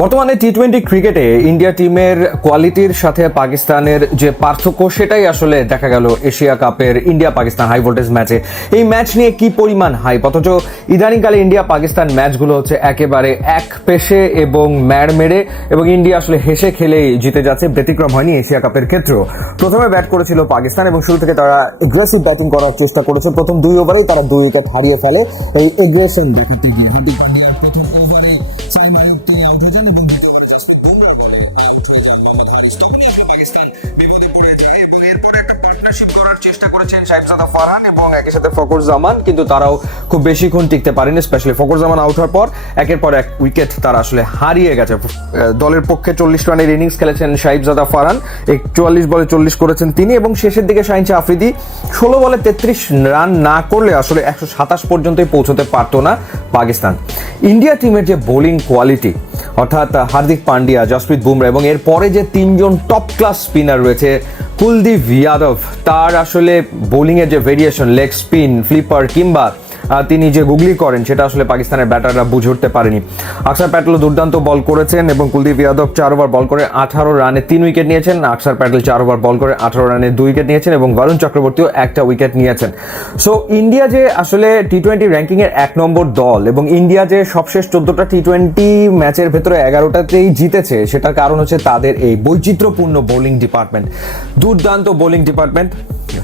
বর্তমানে T twenty ক্রিকেটে India টিমের কোয়ালিটির সাথে পাকিস্তানের যে পার্থক্য, সেটাই আসলে দেখা গেল এশিয়া কাপের ইন্ডিয়া পাকিস্তান হাই ভোল্টেজ ম্যাচে এই ম্যাচ নিয়ে কি পরিমাণ হাই অথচ ইদানিংকালে ইন্ডিয়া পাকিস্তান ম্যাচগুলো হচ্ছে একেবারে এক পেশে এবং ম্যাড় মেরে এবং ইন্ডিয়া আসলে হেসে খেলেই জিতে যাচ্ছে, ব্যতিক্রম হয়নি এশিয়া কাপের ক্ষেত্রেও। প্রথমে ব্যাট করেছিল পাকিস্তান এবং শুরু থেকে তারা এগ্রেসিভ ব্যাটিং করার চেষ্টা করেছে। প্রথম দুই ওভারেই তারা দুই উইকেট হারিয়ে ফেলে। এই এগ্রেশন দেখাতে গিয়ে। দ্বিতীয় ওভারে জাসপ্রীত বুমরা বলে করেছেন সাহেবজাদা ফারহান এবং একই সাথে ফকর জামান কিন্তু তারাও খুব বেশিক্ষণ টিকতে পারেনি স্পেশালি ফকর জামান আউট হওয়ার পর। একের পর এক উইকেট তারা আসলে হারিয়ে গেছে। দলের পক্ষে চল্লিশ রানের ইনিংস খেলেছেন সাহিবজাদা ফারহান। চুয়াল্লিশ বলে চল্লিশ করেছেন তিনি এবং শেষের দিকে শাহিন শাহ আফ্রিদি ষোলো বলে তেত্রিশ রান না করলে আসলে একশো সাতাশ পর্যন্তই পৌঁছতে পারতো না পাকিস্তান। ইন্ডিয়া টিমের যে বোলিং কোয়ালিটি অর্থাৎ হার্দিক পান্ডিয়া, জসপ্রীত বুমরা এবং এরপরে যে তিনজন টপ ক্লাস স্পিনার রয়েছে কুলদীপ যাদব তার আসলে বোলিংয়ের যে ভেরিয়েশন লেগ স্পিন ফ্লিপার কিংবা তিনি যে গুগলি করেন, সেটা আসলে পাকিস্তানের ব্যাটাররা বুঝে উঠতে পারেনি। আকসার প্যাটেল দুর্দান্ত বল করেছেন এবং কুলদীপ যাদব চার ওভার বল করে আঠারো রানে তিন উইকেট নিয়েছেন। আকসার প্যাটেল চার ওভার বল করে আঠারো রানে দুই উইকেট নিয়েছেন এবং বরুণ চক্রবর্তীও একটা উইকেট নিয়েছেন। সো ইন্ডিয়া যে আসলে টি টোয়েন্টি র্যাঙ্কিংয়ের এক নম্বর দল এবং ইন্ডিয়া যে সবশেষ চোদ্দটা টি টোয়েন্টি ম্যাচের ভেতরে এগারোটাতেই জিতেছে, সেটার কারণ হচ্ছে তাদের এই বৈচিত্র্যপূর্ণ বোলিং ডিপার্টমেন্ট দুর্দান্ত বোলিং ডিপার্টমেন্ট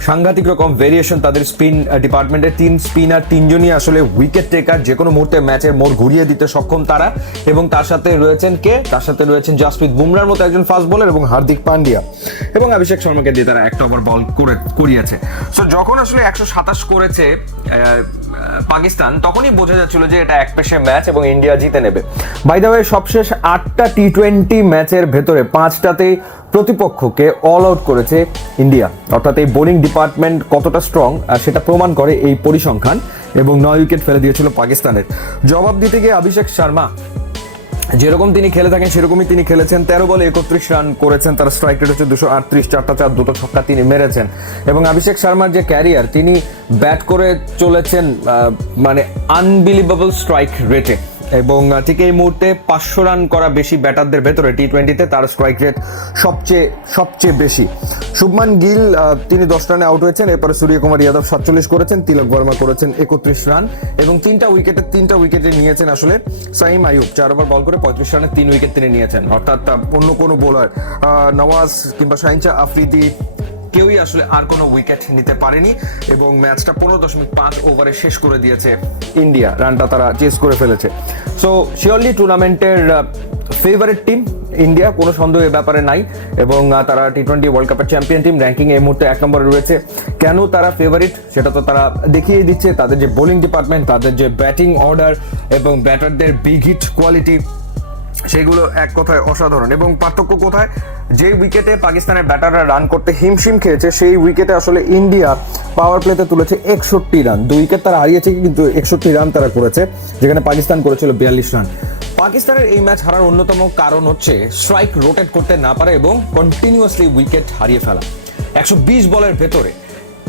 সাংঘাতিক রকম ভেরিয়েশন তাদের স্পিন ডিপার্টমেন্টের তিন স্পিনার তিনজনই আসলে উইকেট টেকার যে কোনো মুহূর্তে ম্যাচের মোড় ঘুরিয়ে দিতে সক্ষম তারা। এবং তার সাথে রয়েছেন কে? তার সাথে রয়েছেন জাসপ্রীত বুমরার মতো একজন ফাস্ট বোলার এবং হার্দিক পান্ডিয়া। এবং অভিষেক শর্মাকে দিয়ে তারা একটা ওভার বল করে, করিয়েছে। সো যখন আসলে একশো সাতাশ করেছে পাকিস্তান, তখনই বোঝা যাচ্ছিল যে এটা এক পেশে ম্যাচ এবং ইন্ডিয়া জিতে নেবে। বাই দ্য সবশেষ আটটা টি টোয়েন্টি ম্যাচের ভেতরে পাঁচটাতেই প্রতিপক্ষকে অল আউট করেছে ইন্ডিয়া। অর্থাৎ এই বোলিং ডিপার্টমেন্ট কতটা স্ট্রং সেটা প্রমাণ করে এই পরিসংখ্যান। এবং নয় উইকেট ফেলে দিয়েছিল পাকিস্তানের। জবাব দিতে গিয়ে অভিষেক শর্মা, যেরকম তিনি খেলে থাকেন, সেরকমই তিনি খেলেছেন। তেরো বলে একত্রিশ রান করেছেন, তার স্ট্রাইক রেট হচ্ছে দুশো আটত্রিশ, চারটা চার, দুটো ছক্কা তিনি মেরেছেন। এবং অভিষেক শর্মার যে ক্যারিয়ার তিনি ব্যাট করে চলেছেন মানে আনবিলিভেবল স্ট্রাইক রেটে এবং ঠিক এই মুহূর্তে পাঁচশো রান করা বেশি ব্যাটারদের ভেতরে টি টোয়েন্টিতে তার স্ট্রাইক রেট সবচেয়ে সবচেয়ে বেশি। শুভমান গিল তিনি দশ রানে আউট হয়েছেন, এরপরে সূর্যকুমার যাদব সাতচল্লিশ করেছেন, তিলক বর্মা করেছেন একত্রিশ রান এবং তিনটা উইকেটে তিনটা উইকেটে নিয়েছেন আসলে সাইম আয়ুব চার ওভার বল করে পঁয়ত্রিশ রানে তিন উইকেট তিনি নিয়েছেন। অর্থাৎ অন্য কোনো বোলার নওয়াজ কিংবা শাহিনচা আফ্রিদি কেউই আসলে আর কোনো উইকেট নিতে পারেনি এবং ম্যাচটা পনেরো দশমিক পাঁচ ওভারে শেষ করে দিয়েছে ইন্ডিয়া। রানটা তারা চেস করে ফেলেছে। সো শিওরলি টুর্নামেন্টের ফেভারিট টিম ইন্ডিয়া, কোনো সন্দেহ এ ব্যাপারে নাই এবং তারা টি টোয়েন্টি ওয়ার্ল্ড কাপের চ্যাম্পিয়ন টিম র্যাঙ্কিং এই মুহূর্তে এক নম্বরে রয়েছে। কেন তারা ফেভারিট সেটা তো তারা দেখিয়ে দিচ্ছে। তাদের যে বোলিং ডিপার্টমেন্ট তাদের যে ব্যাটিং অর্ডার এবং ব্যাটারদের বিগ হিট কোয়ালিটি সেগুলো এক কথায় অসাধারণ। এবং পার্থক্য কোথায়? যে উইকেটে পাকিস্তানের ব্যাটাররা রান করতে হিমশিম খেয়েছে, সেই উইকেটে আসলে ইন্ডিয়া পাওয়ার প্লেতে তুলেছে একষট্টি রান দুই উইকেট তারা হারিয়েছে, কিন্তু একষট্টি রান তারা করেছে, যেখানে পাকিস্তান করেছিল বিয়াল্লিশ রান পাকিস্তানের এই ম্যাচ হারার অন্যতম কারণ হচ্ছে স্ট্রাইক রোটেট করতে না পারে এবং কন্টিনিউয়াসলি উইকেট হারিয়ে ফেলা। একশো বিশ বলের ভেতরে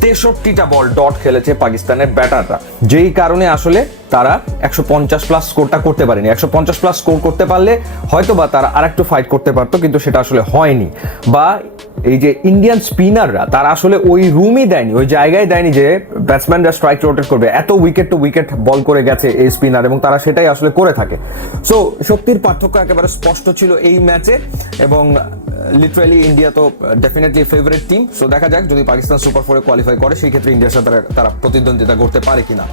তেষট্টিটা বল ডট খেলেছে পাকিস্তানের ব্যাটাররা। যেই কারণে আসলে তারা একশো পঞ্চাশ প্লাস স্কোরটা করতে পারেনি। একশো পঞ্চাশ প্লাস স্কোর করতে পারলে হয়তো বা তারা আর একটু ফাইট করতে পারতো, কিন্তু সেটা আসলে হয়নি। বা এই যে ইন্ডিয়ান স্পিনাররা তারা আসলে ওই রুমই দেয়নি, ওই জায়গায় দেয়নি যে ব্যাটসম্যানরা স্ট্রাইক রোটেট করবে। এত উইকেট টু উইকেট বল করে গেছে এই স্পিনার এবং তারা সেটাই আসলে করে থাকে। সো শক্তির পার্থক্য একেবারে স্পষ্ট ছিল এই ম্যাচে এবং লিটারালি ইন্ডিয়া তো ডেফিনেটলি ফেভারিট টিম সো দেখা যাক, যদি পাকিস্তান সুপার ফোরে কোয়ালিফাই করে, সেই ক্ষেত্রে ইন্ডিয়ার সাথে তারা- প্রতিদ্বন্দ্বিতা করতে পারে কিনা।